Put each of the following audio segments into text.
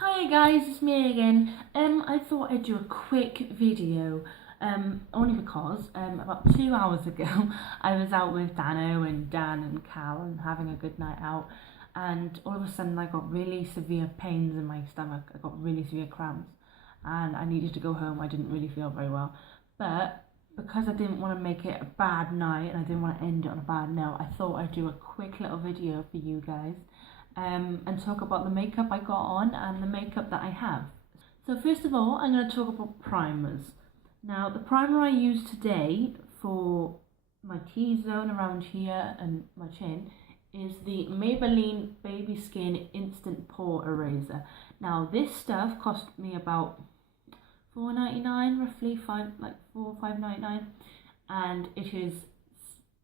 Hi guys, it's me again. I thought I'd do a quick video, only because about 2 hours ago I was out with Dano and Dan and Cal and having a good night out, and all of a sudden I got really severe pains in my stomach. I got really severe cramps and I needed to go home. I didn't really feel very well, but because I didn't want to make it a bad night and I didn't want to end it on a bad note, I thought I'd do a quick little video for you guys. And talk about the makeup I got on and the makeup that I have. So first of all, I'm going to talk about primers. Now, the primer I use today for my T-zone around here and my chin is the Maybelline Baby Skin Instant Pore Eraser. Now, this stuff cost me about $4.99, roughly $5.99, and it is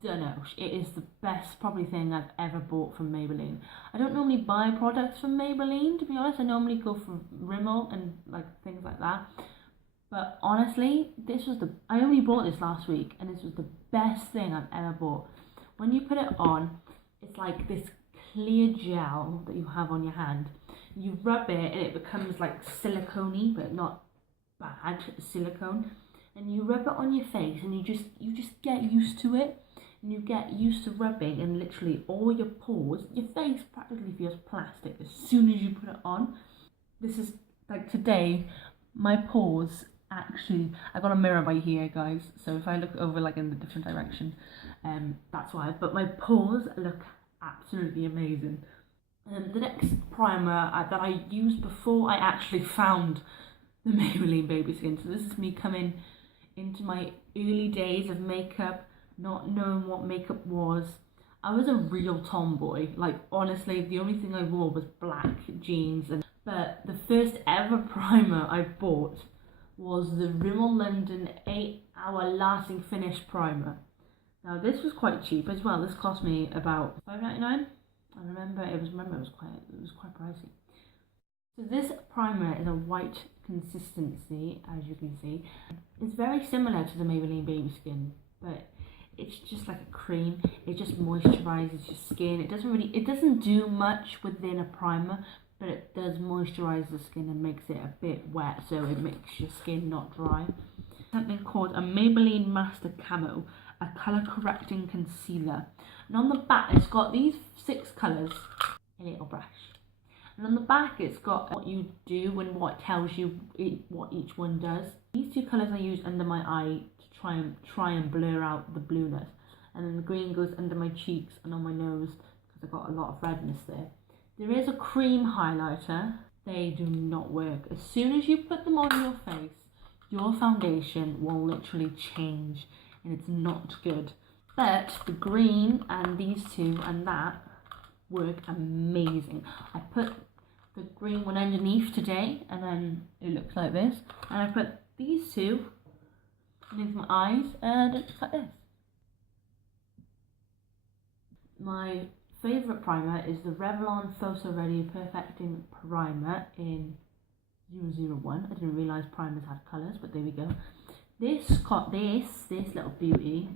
stunning. It is the best probably thing I've ever bought from Maybelline. I don't normally buy products from Maybelline, to be honest. I normally go for Rimmel and like things like that. But honestly, I only bought this last week and this was the best thing I've ever bought. When you put it on, it's like this clear gel that you have on your hand. You rub it and it becomes like silicone-y, but not bad silicone. And you rub it on your face and you just get used to it. And you get used to rubbing, and literally all your pores, your face practically feels plastic as soon as you put it on. This is like today, my pores actually, I got a mirror right here guys, so if I look over like in the different direction, that's why, but my pores look absolutely amazing. The next primer that I used before I actually found the Maybelline Baby Skin, so this is me coming into my early days of makeup, not knowing what makeup was. I was a real tomboy. Like honestly, the only thing I wore was black jeans. But the first ever primer I bought was the Rimmel London 8-hour lasting finish primer. Now this was quite cheap as well. This cost me about $5.99. I remember it was quite pricey. So this primer is a white consistency, as you can see. It's very similar to the Maybelline Baby Skin, but it's just like a cream. It just moisturizes your skin. It doesn't do much within a primer, but it does moisturize the skin and makes it a bit wet, so it makes your skin not dry. Something called a Maybelline Master Camo, a color correcting concealer. And on the back, it's got these 6 colors, a little brush. And on the back, it's got what you do and what tells you what each one does. These 2 colors I use under my eye to try and blur out the blueness, and then the green goes under my cheeks and on my nose because I've got a lot of redness there. There is a cream highlighter. They do not work. As soon as you put them on your face, your foundation will literally change and it's not good. But the green and these 2 and that work amazing. I put the green one underneath today and then it looks like this, and I put these 2 underneath my eyes and it looks like this. My favourite primer is the Revlon Photo Ready Perfecting Primer in 001. I didn't realise primers had colours, but there we go. This little beauty,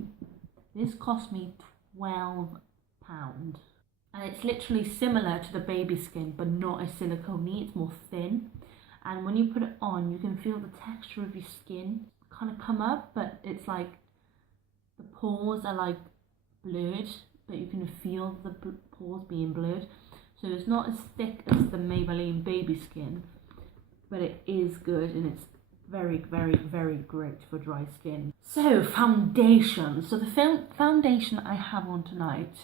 this cost me £12. And it's literally similar to the Baby Skin, but not as silicone-y, it's more thin. And when you put it on, you can feel the texture of your skin kind of come up, but it's like the pores are like blurred, but you can feel the pores being blurred. So it's not as thick as the Maybelline Baby Skin, but it is good and it's very, very, very great for dry skin. So foundation. So the foundation I have on tonight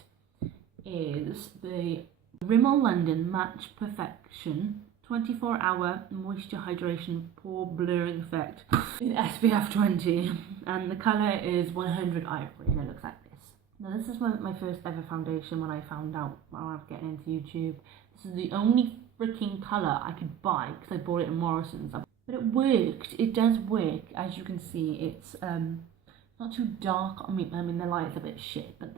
is the Rimmel London Match Perfection 24-hour moisture hydration pore blurring effect in SPF 20, and the colour is 100 Ivory, and it looks like this. Now this is my first ever foundation when I found out while I was getting into YouTube. This is the only freaking colour I could buy because I bought it in Morrison's, but it worked. It does work, as you can see. It's not too dark. I mean the light's a bit shit, but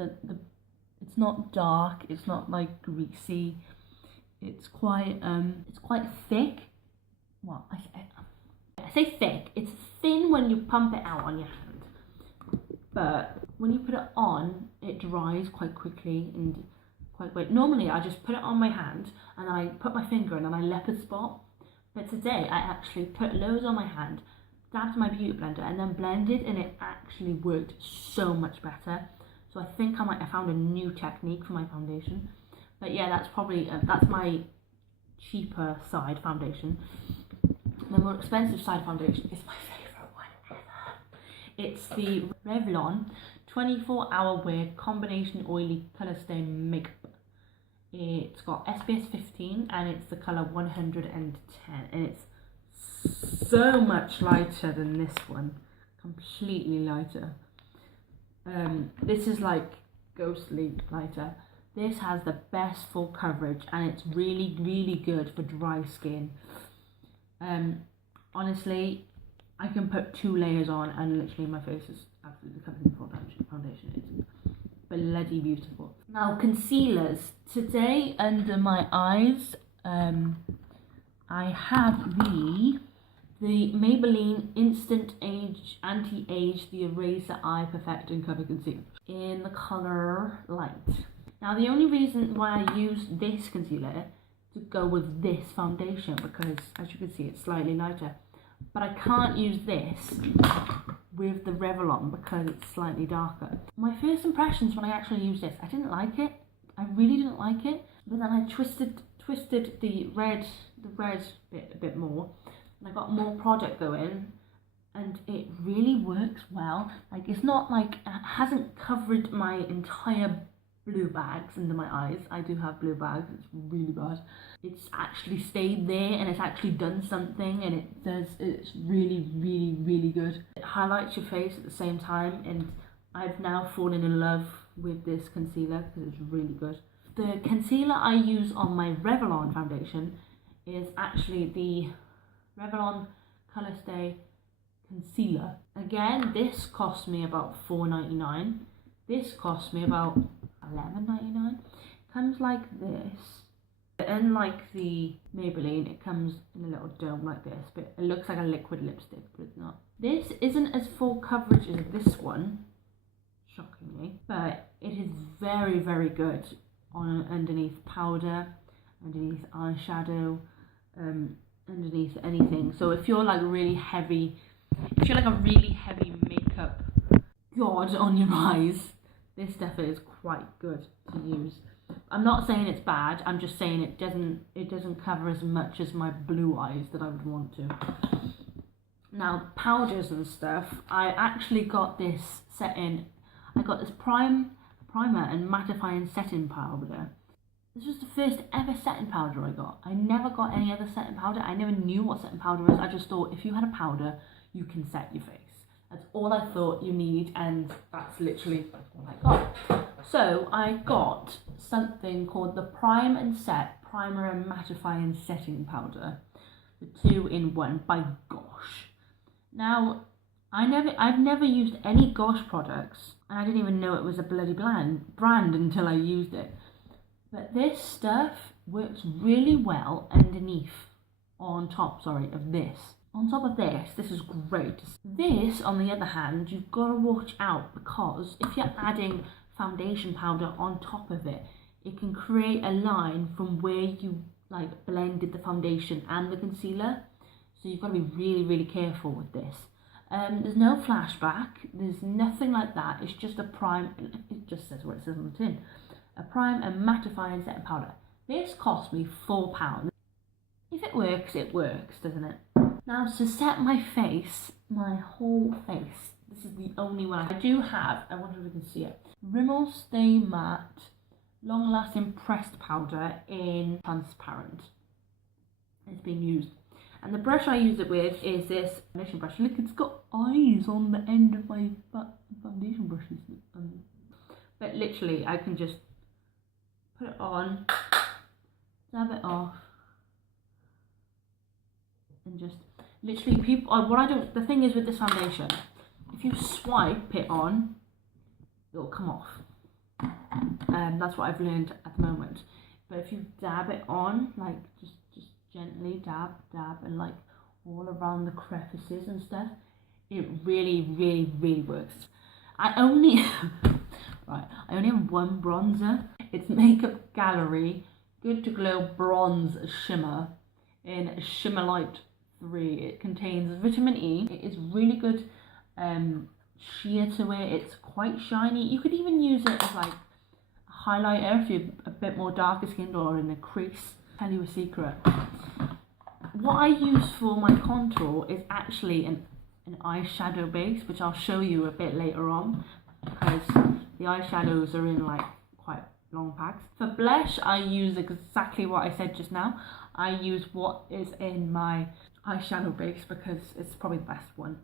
it's not dark. It's not like greasy. It's quite thick. Well, I say thick. It's thin when you pump it out on your hand, but when you put it on, it dries quite quickly and quite quick. Normally, I just put it on my hand and I put my finger in and I leopard spot. But today I actually put loads on my hand, dabbed my beauty blender and then blended, and it actually worked so much better. So I think I found a new technique for my foundation. But yeah, that's probably, that's my cheaper side foundation. The more expensive side foundation is my favourite one ever. It's the Revlon 24-hour wear combination oily colour stain makeup. It's got SPF 15 and it's the colour 110, and it's so much lighter than this one, completely lighter. This is like ghostly lighter. This has the best full coverage and it's really good for dry skin. Honestly, I can put 2 layers on and literally my face is absolutely covered in foundation. It's bloody beautiful. Now concealers. Today under my eyes, I have the Maybelline Instant Age Anti-Age The Eraser Eye Perfect and Cover Concealer in the colour Light. Now the only reason why I use this concealer to go with this foundation, because as you can see it's slightly lighter, but I can't use this with the Revlon because it's slightly darker. My first impressions when I actually used this, I didn't like it. I really didn't like it, but then I twisted the red bit a bit more, and I got more product going, and it really works well. Like, it's not like, it hasn't covered my entire blue bags under my eyes. I do have blue bags, it's really bad. It's actually stayed there and it's actually done something, and it's really good. It highlights your face at the same time, and I've now fallen in love with this concealer because it's really good. The concealer I use on my Revlon foundation is actually the Revlon Colour Stay Concealer. Again, this cost me about $4.99. This cost me about $11.99. Comes like this. Unlike the Maybelline, it comes in a little dome like this, but it looks like a liquid lipstick, but it's not. This isn't as full coverage as this one, shockingly, but it is very good on underneath powder, underneath eyeshadow, underneath anything. So if you're like really heavy, if you're like a really heavy makeup god on your eyes, this stuff is quite good to use. I'm not saying it's bad, I'm just saying it doesn't cover as much as my blue eyes that I would want to. Now, powders and stuff, I actually got this setting, I got this primer and mattifying setting powder. This was the first ever setting powder I got. I never got any other setting powder. I never knew what setting powder was. I just thought if you had a powder, you can set your face. That's all I thought you need, and that's literally all I got. So I got something called the Prime and Set Primer and Mattifying Setting Powder, the 2-in-1 by Gosh. Now, I've never used any Gosh products, and I didn't even know it was a bloody brand until I used it. But this stuff works really well underneath, on top of this. On top of this, this is great. This, on the other hand, you've got to watch out, because if you're adding foundation powder on top of it, it can create a line from where you like blended the foundation and the concealer. So you've got to be really careful with this. There's no flashback, there's nothing like that. It's just a prime, it just says what it says on the tin. A prime and mattifying setting powder. This cost me £4. If it works, doesn't it? Now, to set my face, my whole face, this is the only one I do have. I wonder if we can see it. Rimmel Stay Matte Long Lasting Pressed Powder in Transparent. It's being used. And the brush I use it with is this foundation brush. Look, it's got eyes on the end of my foundation brushes. But literally, I can just put it on, dab it off, and just literally the thing is with this foundation, if you swipe it on, it'll come off. That's what I've learned at the moment. But if you dab it on, like just gently dab, and like all around the crevices and stuff, it really works. I only have one bronzer. It's Makeup Gallery Good to Glow Bronze Shimmer in Shimmer Light 3. It contains vitamin E. It is really good sheer to it. It's quite shiny. You could even use it as like a highlighter if you're a bit more darker skinned or in a crease. Tell you a secret. What I use for my contour is actually an eyeshadow base, which I'll show you a bit later on, because the eyeshadows are in like quite long packs. For blush, I use exactly what I said just now. I use what is in my eyeshadow base because it's probably the best one.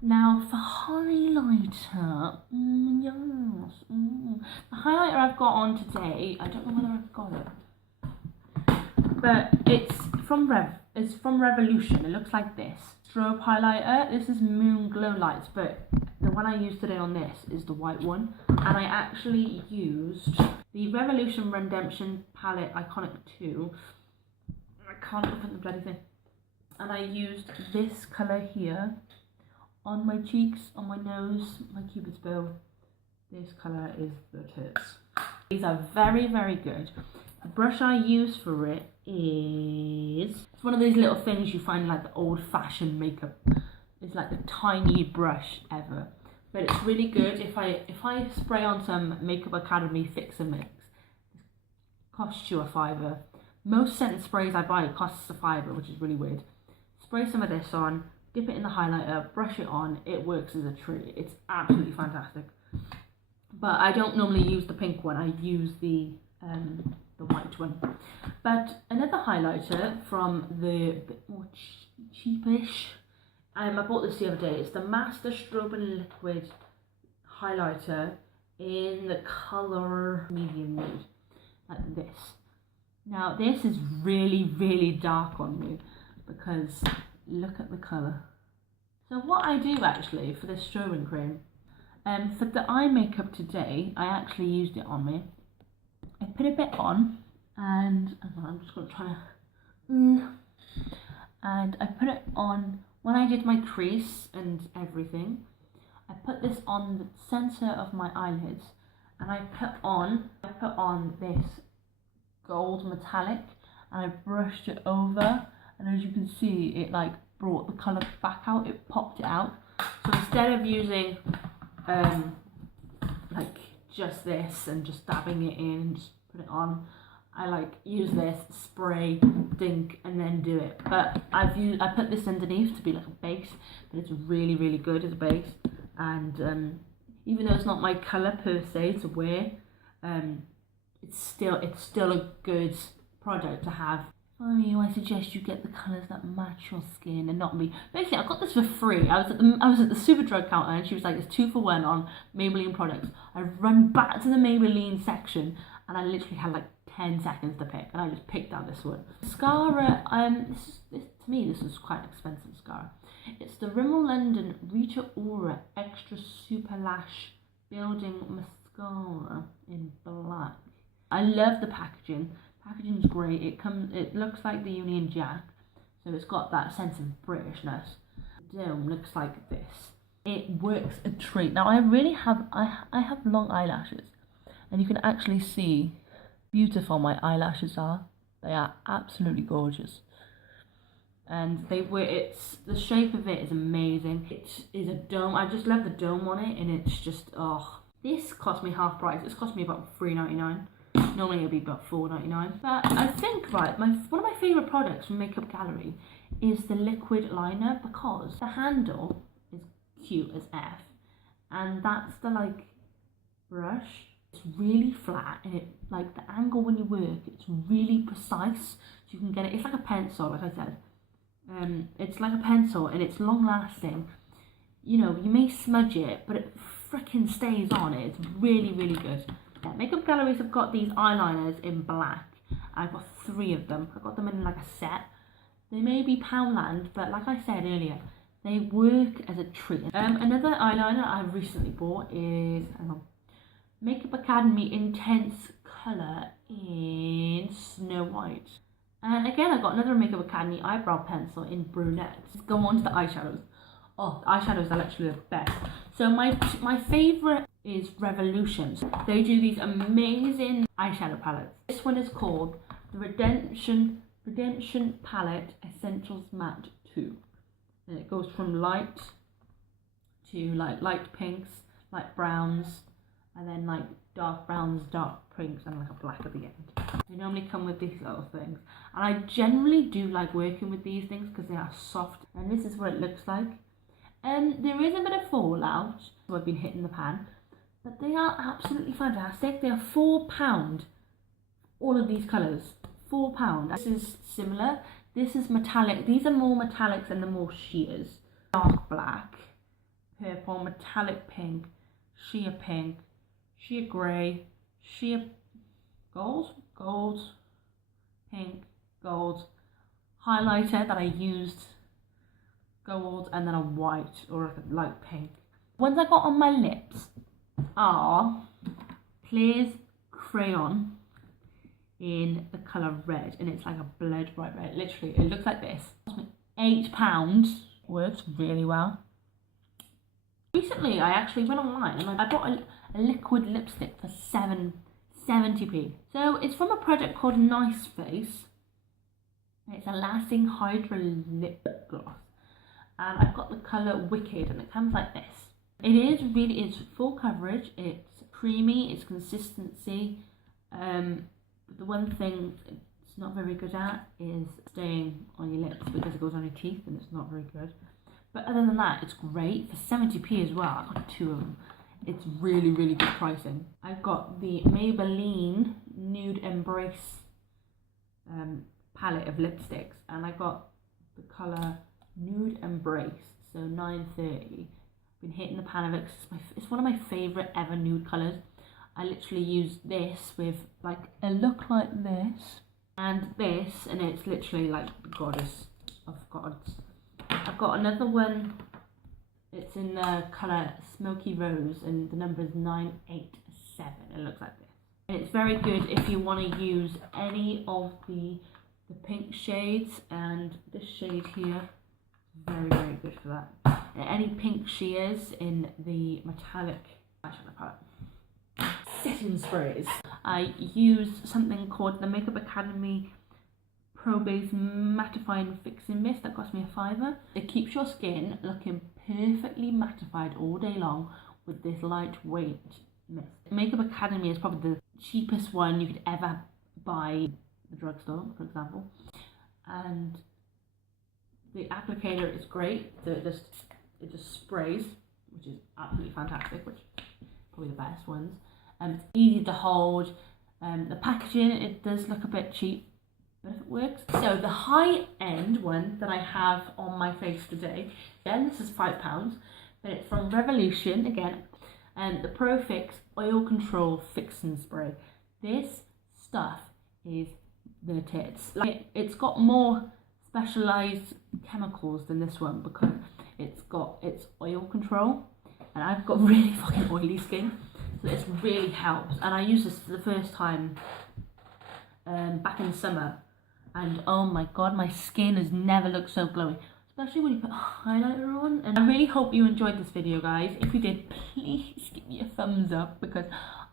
Now for highlighter, yes, the highlighter I've got on today, I don't know whether I've got it, but it's from Revolution. It looks like this. Strobe highlighter. This is Moon Glow Lights, but the one I used today on this is the white one. And I actually used the Revolution Redemption Palette Iconic 2. I can't open the bloody thing. And I used this colour here on my cheeks, on my nose, my cupid's bow. This colour is the tits. These are very, very good. The brush I use for it is, it's one of those little things you find in like the old-fashioned makeup. It's like the tiny brush ever, but it's really good. If I spray on some Makeup Academy Fix and Mix, it costs you £5. Most scented sprays I buy costs £5, which is really weird. Spray some of this on, dip it in the highlighter, brush it on. It works as a treat. It's absolutely fantastic. But I don't normally use the pink one. I use the white one. But another highlighter from the bit more cheapish, I bought this the other day. It's the Master Strobe and Liquid highlighter in the colour medium nude, like this. Now this is really, really dark on me because look at the colour. So what I do actually for this strobing cream, for the eye makeup today, I actually used it on me. I put a bit on, and I'm just going to try to, and I put it on when I did my crease and everything. I put this on the centre of my eyelids, and I put on this gold metallic, and I brushed it over, and as you can see, it like brought the colour back out. It popped it out. So instead of using like just this and just dabbing it in and just put it on, I like use this, spray, dink, and then do it. But I put this underneath to be like a base, but it's really, really good as a base. And even though it's not my colour per se to wear, it's still a good product to have. For you, I suggest you get the colours that match your skin and not me. Basically, I got this for free. I was at the Superdrug counter and she was like, "It's 2 for 1 on Maybelline products." I run back to the Maybelline section and I literally had like 10 seconds to pick, and I just picked out this one. Mascara. To me, this is quite an expensive mascara. It's the Rimmel London Rita Ora Extra Super Lash Building Mascara in black. I love the packaging. Packaging's great. It looks like the Union Jack, so it's got that sense of Britishness. The dome looks like this. It works a treat. Now I have long eyelashes, and you can actually see beautiful my eyelashes are. They are absolutely gorgeous, and the shape of it is amazing. It is a dome. I just love the dome on it, and it's just This cost me half price. This cost me about $3.99. Normally it'll be about $4.99. But I think, right, one of my favourite products from Makeup Gallery is the liquid liner, because the handle is cute as F, and that's the like brush. It's really flat, and it like the angle when you work, it's really precise, so you can get it. It's like a pencil, like I said. It's like a pencil, and it's long lasting. You know, you may smudge it, but it freaking stays on. It's really, really good. Yeah, Makeup Galleries have got these eyeliners in black. I've got 3 of them. I got them in like a set. They may be Poundland, but like I said earlier, they work as a treat. Another eyeliner I've recently bought is Makeup Academy Intense Colour in Snow White. And again, I got another Makeup Academy eyebrow pencil in brunette. Let's go on to the eyeshadows. Oh, the eyeshadows are actually the best. So my favourite is Revolution. They do these amazing eyeshadow palettes. This one is called the Redemption Redemption Palette Essentials Matte 2. And it goes from light to like light pinks, light browns, and then like dark browns, dark pinks, and like a black at the end. They normally come with these little things. And I generally do like working with these things because they are soft. And this is what it looks like. There is a bit of fallout, so I've been hitting the pan. But they are absolutely fantastic. They are £4. All of these colours. £4. This is similar. This is metallic. These are more metallics and the more sheers. Dark black, purple, metallic pink, sheer grey, sheer gold, pink, gold, highlighter that I used, gold, and then a white or a light pink. Ones I got on my lips are Claire's Crayon in the colour red, and it's like a blood bright red. Literally, it looks like this. It cost me £8. Works really well. Recently, I actually went online and I bought a liquid lipstick for 70p. So it's from a product called Nice Face. It's a lasting hydro lip gloss, and I've got the colour Wicked, and it comes like this. It's full coverage. It's creamy. It's consistency. The one thing it's not very good at is staying on your lips because it goes on your teeth, and it's not very good. But other than that, it's great for 70p as well. I got 2 of them. It's really, really good pricing. I've got the Maybelline Nude Embrace palette of lipsticks, and I got the colour Nude Embrace, so 930. Been hitting the pan of it. It's one of my favourite ever nude colours. I literally use this with like a look like this and this, and it's literally like the goddess of gods. I've got another one. It's in the colour Smoky Rose, and the number is 987. It looks like this. And it's very good if you want to use any of the pink shades, and this shade here, very, very good for that. And any pink sheers in the metallic eyeshadow palette. Setting sprays. I use something called the Makeup Academy Pro Base Mattifying Fixing Mist that cost me a £5. It keeps your skin looking perfectly mattified all day long with this lightweight mist. Makeup Academy is probably the cheapest one you could ever buy at the drugstore, for example. And the applicator is great. So it just sprays, which is absolutely fantastic, which is probably the best ones. It's easy to hold. The packaging, it does look a bit cheap, but if it works. So the high-end one that I have on my face today, again, this is £5, but it's from Revolution, again, and the Pro Fix Oil Control Fixing Spray. This stuff is the tits. Like, it's got more specialised chemicals than this one because it's oil control, and I've got really fucking oily skin. So this really helps, and I used this for the first time back in the summer, and oh my god, my skin has never looked so glowing, especially when you put highlighter on. And I really hope you enjoyed this video, guys. If you did, please give me a thumbs up because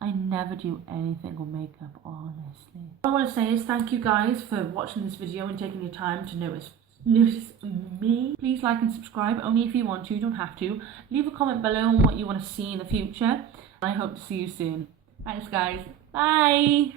I never do anything on makeup, honestly. What I want to say is thank you guys for watching this video and taking your time to notice me. Please like and subscribe, only if you want to, you don't have to. Leave a comment below on what you want to see in the future. I hope to see you soon. Thanks guys, bye!